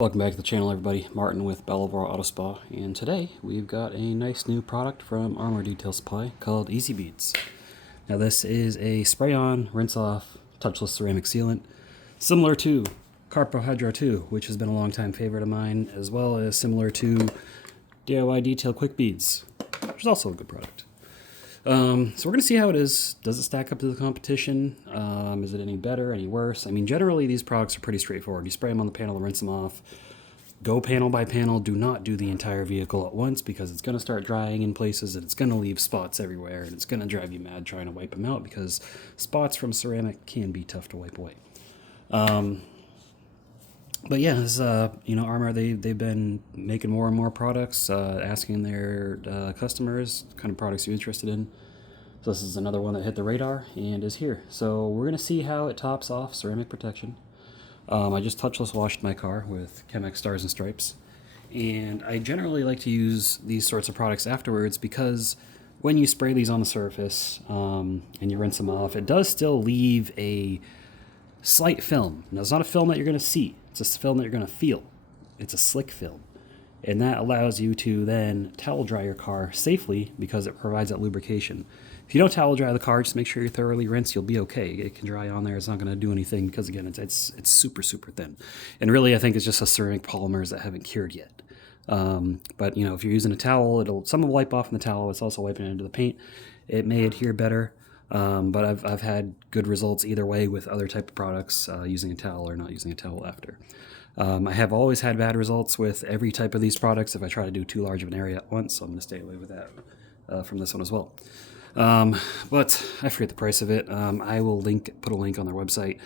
Welcome back to the channel, everybody. Martin with Belleville Auto Spa, and today we've got a nice new product from Armour Detail Supply called Easy Beads. Now this is a spray-on, rinse-off, touchless ceramic sealant, similar to Carpro Hydro2, which has been a long-time favorite of mine, as well as similar to DIY Detail Quick Beads, which is also a good product. So we're going to see how it is. Does it stack up to the competition? Is it any better, any worse? I mean, generally these products are pretty straightforward. You spray them on the panel, rinse them off. Go panel by panel. Do not do the entire vehicle at once because it's going to start drying in places and it's going to leave spots everywhere and it's going to drive you mad trying to wipe them out because spots from ceramic can be tough to wipe away. But yeah, this, Armour, they've been making more and more products, asking their customers what kind of products you're interested in. So this is another one that hit the radar and is here. So we're going to see how it tops off ceramic protection. I just touchless washed my car with Chemex Stars and Stripes. And I generally like to use these sorts of products afterwards because when you spray these on the surface and you rinse them off, it does still leave a slight film. Now, it's not a film that you're going to see. It's a film that you're going to feel. It's a slick film. And that allows you to then towel dry your car safely because it provides that lubrication. If you don't towel dry the car, just make sure you're thoroughly rinsed. You'll be okay. It can dry on there. It's not going to do anything because, again, it's super, super thin. And really, I think it's just a ceramic polymers that haven't cured yet. But, if you're using a towel, some will wipe off in the towel. It's also wiping it into the paint. It may adhere better. But I've had good results either way with other type of products, using a towel or not using a towel after. I have always had bad results with every type of these products if I try to do too large of an area at once, so I'm going to stay away with that from this one as well. But I forget the price of it. I will put a link on their website.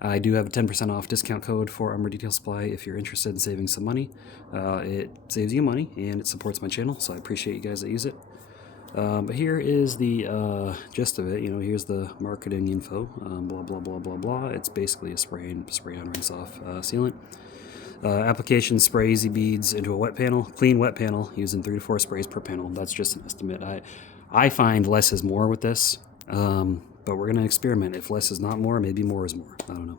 I do have a 10% off discount code for Armour Detail Supply if you're interested in saving some money. It saves you money and it supports my channel, so I appreciate you guys that use it. But here is the gist of it. Here's the marketing info. Blah blah blah blah blah. It's basically a spray on, rinse off sealant. Application: spray Easy Beads into a wet panel, clean wet panel, using 3 to 4 sprays per panel. That's just an estimate. I find less is more with this, but we're gonna experiment. If less is not more, maybe more is more. I don't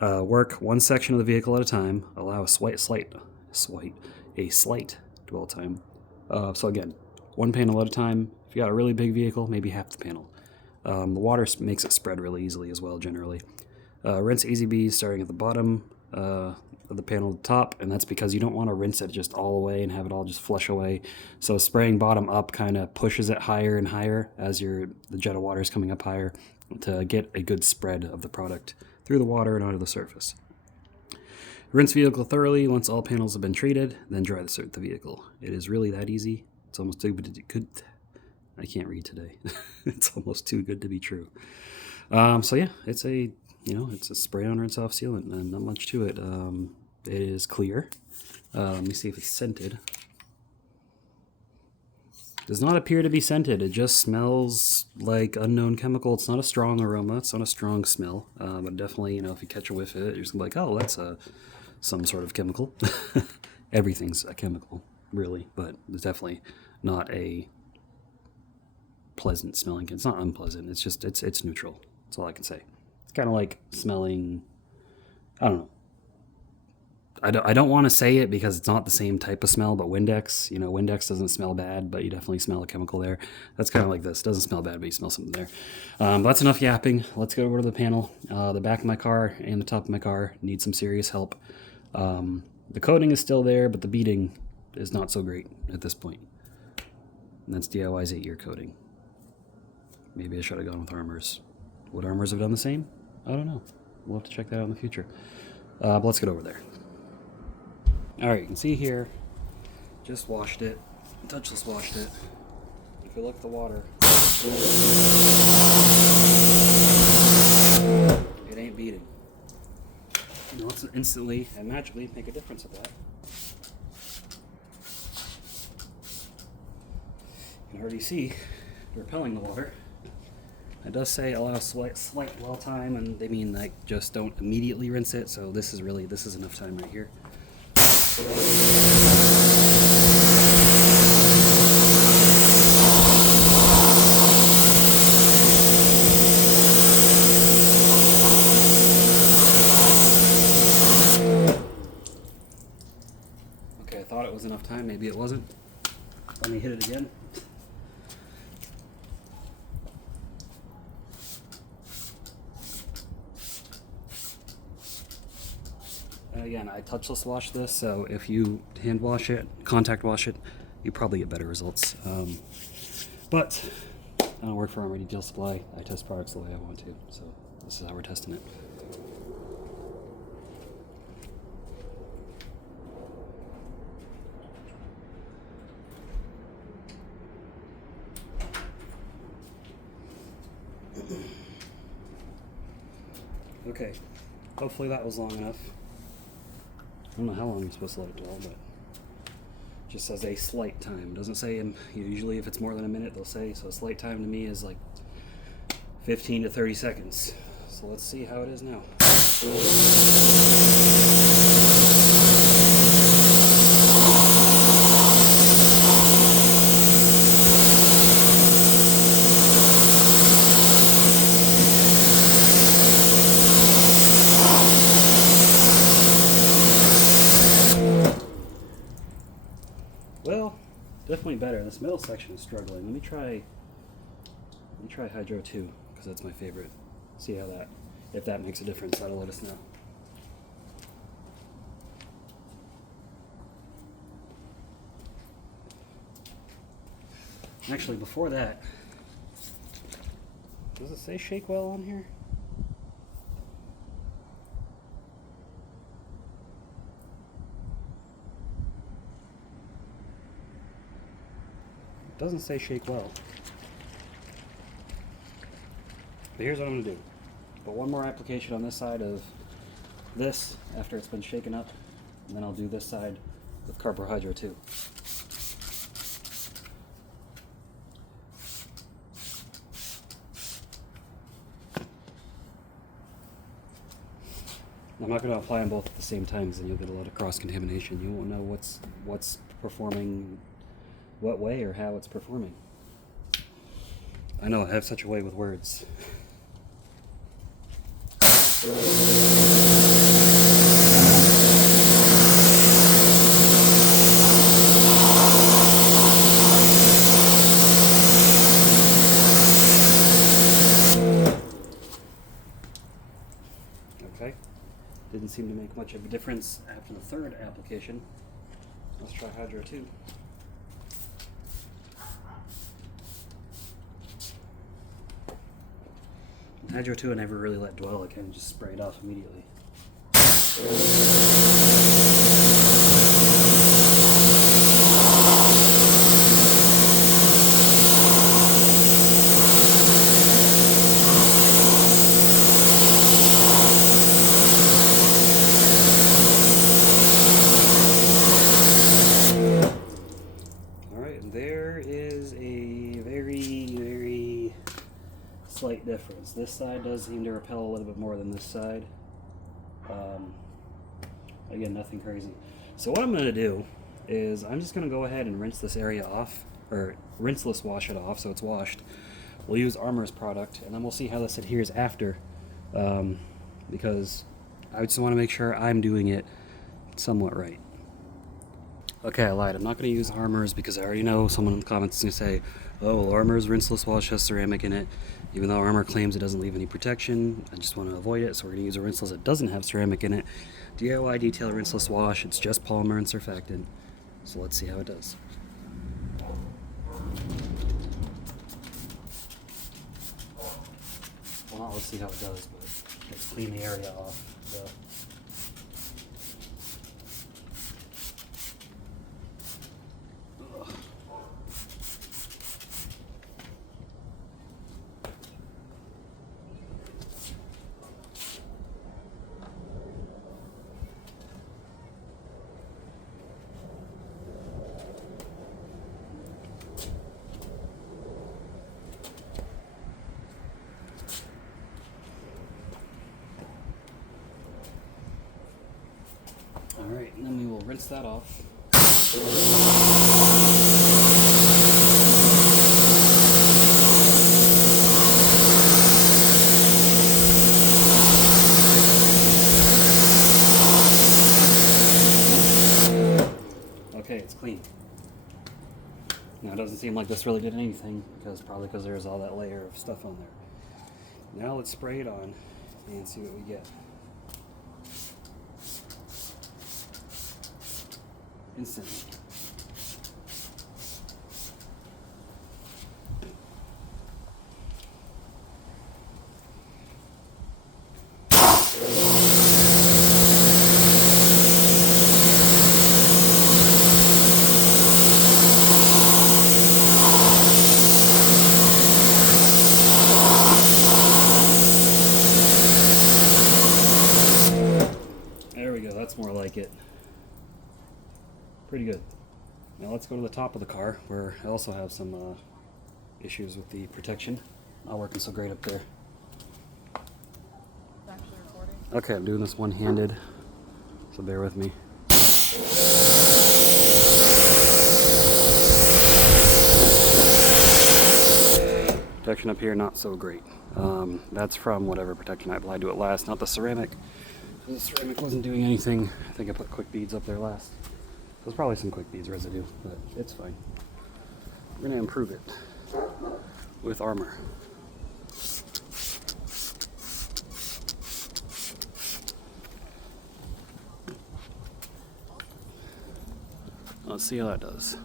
know. Work one section of the vehicle at a time. Allow a slight dwell time. So again, one panel at a time. If you got a really big vehicle, maybe half the panel. The water makes it spread really easily as well, generally. Rinse Easy Beads starting at the bottom of the panel to the top, and that's because you don't want to rinse it just all the way and have it all just flush away. So spraying bottom up kind of pushes it higher and higher as the jet of water is coming up higher to get a good spread of the product through the water and onto the surface. Rinse vehicle thoroughly once all panels have been treated, then dry the vehicle. It is really that easy. It's almost too good. I can't read today. It's almost too good to be true. So yeah, it's a spray-on rinse-off sealant, and not much to it. It is clear. Let me see if it's scented. Does not appear to be scented. It just smells like unknown chemical. It's not a strong aroma. It's not a strong smell. But definitely, if you catch a whiff of it, you're just gonna be like, oh, that's some sort of chemical. Everything's a chemical, really, but it's definitely not a pleasant smelling. It's not unpleasant. It's just it's neutral. That's all I can say. It's kind of like smelling. I don't know. I don't want to say it because it's not the same type of smell, but Windex. Windex doesn't smell bad, but you definitely smell a chemical there. That's kind of like this. It doesn't smell bad, but you smell something there. That's enough yapping. Let's go over to the panel. The back of my car and the top of my car need some serious help. The coating is still there, but the beading is not so great at this point. And that's DIY's 8-year coating. Maybe I should have gone with Armour's. Would Armour's have done the same? I don't know. We'll have to check that out in the future. But let's get over there. Alright, you can see here, just washed it, touchless washed it. If you look at the water, it ain't beading. Let's instantly and magically make a difference of that. You can already see repelling the water. It does say allow slight dwell time, and they mean like just don't immediately rinse it. So this is enough time right here. thought it was enough time, maybe it wasn't. Let me hit it again. And again, I touchless wash this, so if you hand wash it, contact wash it, you probably get better results. But I don't work for Armour Detail Supply. I test products the way I want to, so this is how we're testing it. Okay, hopefully that was long enough. I don't know how long I'm supposed to let it dwell, but it just says a slight time. It doesn't say, usually if it's more than a minute, they'll say, so a slight time to me is like 15 to 30 seconds. So let's see how it is now. Well, definitely better. This middle section is struggling. Let me try Hydro2, because that's my favorite. See how that, if that makes a difference, that'll let us know. Actually, before that, does it say shake well on here? It doesn't say shake well. But here's what I'm going to do. Put one more application on this side of this after it's been shaken up, and then I'll do this side with Carpro Hydro2. I'm not going to apply them both at the same time, because then you'll get a lot of cross-contamination. You won't know what's performing what way or how it's performing. I know I have such a way with words. Okay, didn't seem to make much of a difference after the third application. Let's try Hydro2. Hydro2 I never really let dwell, I kind of just spray it off immediately. Alright, and there is a very slight difference. This side does seem to repel a little bit more than this side. Again, nothing crazy. So what I'm going to do is I'm just going to go ahead and rinse this area off, or rinseless wash it off so it's washed. We'll use Armour's product, and then we'll see how this adheres after, because I just want to make sure I'm doing it somewhat right. Okay, I lied. I'm not going to use Armour's because I already know someone in the comments is going to say, oh, well, Armour's rinseless wash has ceramic in it. Even though Armour claims it doesn't leave any protection, I just want to avoid it, so we're going to use a rinseless that doesn't have ceramic in it. DIY Detail rinseless wash. It's just polymer and surfactant. So let's see how it does. Well, not let's see how it does, but let's clean the area off. Alright, and then we will rinse that off. Okay, it's clean. Now it doesn't seem like this really did anything, probably because there's all that layer of stuff on there. Now let's spray it on and see what we get. Instantly. There we go, that's more like it. Pretty good. Now let's go to the top of the car, where I also have some issues with the protection. Not working so great up there. It's actually recording. Okay, I'm doing this one-handed, so bear with me. Protection up here, not so great. That's from whatever protection I applied to it last, not the ceramic. The ceramic wasn't doing anything. I think I put quick beads up there last. There's probably some quick beads residue, but it's fine. We're gonna improve it with Armour. Let's see how that does.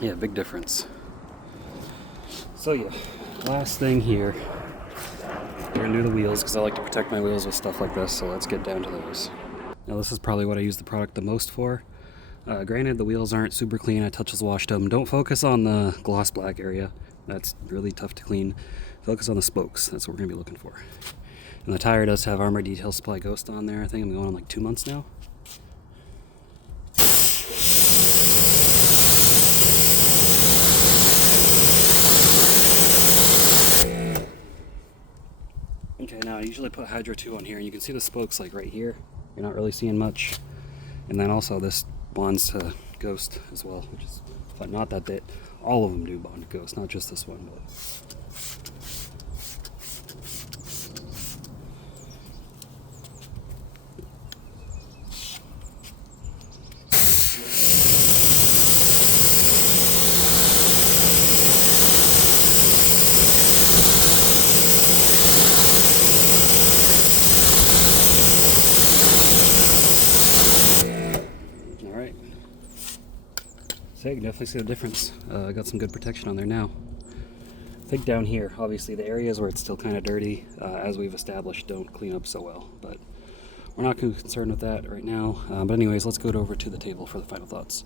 Yeah, big difference. So yeah, last thing here, we're gonna do the wheels because I like to protect my wheels with stuff like this, so let's get down to those. Now this is probably what I use the product the most for. Granted, the wheels aren't super clean. I touchless washed them. Don't focus on the gloss black area. That's really tough to clean. Focus on the spokes. That's what we're gonna be looking for. And the tire does have Armour Detail Supply Ghost on there. I think I'm going on like 2 months now. Okay, now I usually put Hydro2 on here, and you can see the spokes like right here. You're not really seeing much. And then also this bonds to Ghost as well, which is fun. Not that all of them do bond to Ghost, not just this one, but. So you can definitely see the difference. I got some good protection on there now. I think down here, obviously the areas where it's still kind of dirty, as we've established, don't clean up so well, but we're not too concerned with that right now. But anyways, let's go over to the table for the final thoughts.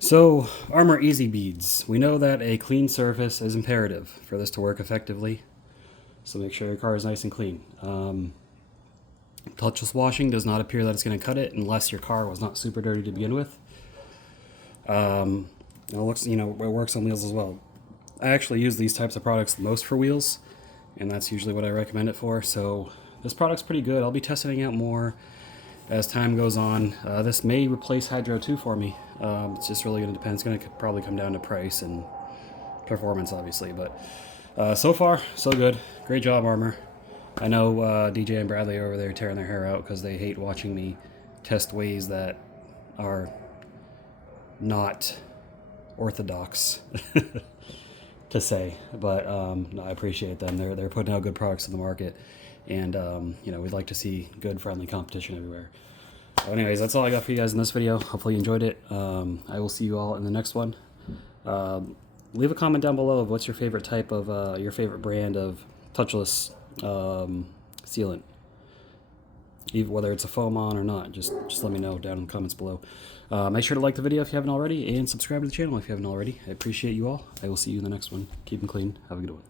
So, Armour Easy Beads. We know that a clean surface is imperative for this to work effectively, so make sure your car is nice and clean. Touchless washing does not appear that it's going to cut it unless your car was not super dirty to begin with. It looks, it works on wheels as well. I actually use these types of products the most for wheels, and that's usually what I recommend it for. So this product's pretty good. I'll be testing it out more as time goes on. This may replace Hydro2 for me. It's just really going to depend. It's going to probably come down to price and performance, obviously. But so far, so good. Great job, Armour. I know DJ and Bradley are over there tearing their hair out because they hate watching me test ways that are not orthodox to say, but no, I appreciate them. They're putting out good products in the market, and we'd like to see good, friendly competition everywhere. So anyways, that's all I got for you guys in this video. Hopefully you enjoyed it. I will see you all in the next one. Leave a comment down below of what's your favorite type of your favorite brand of touchless sealant. Even whether it's a foam on or not, just let me know down in the comments below. Make sure to like the video if you haven't already, and subscribe to the channel if you haven't already. I appreciate you all. I will see you in the next one. Keep them clean. Have a good one.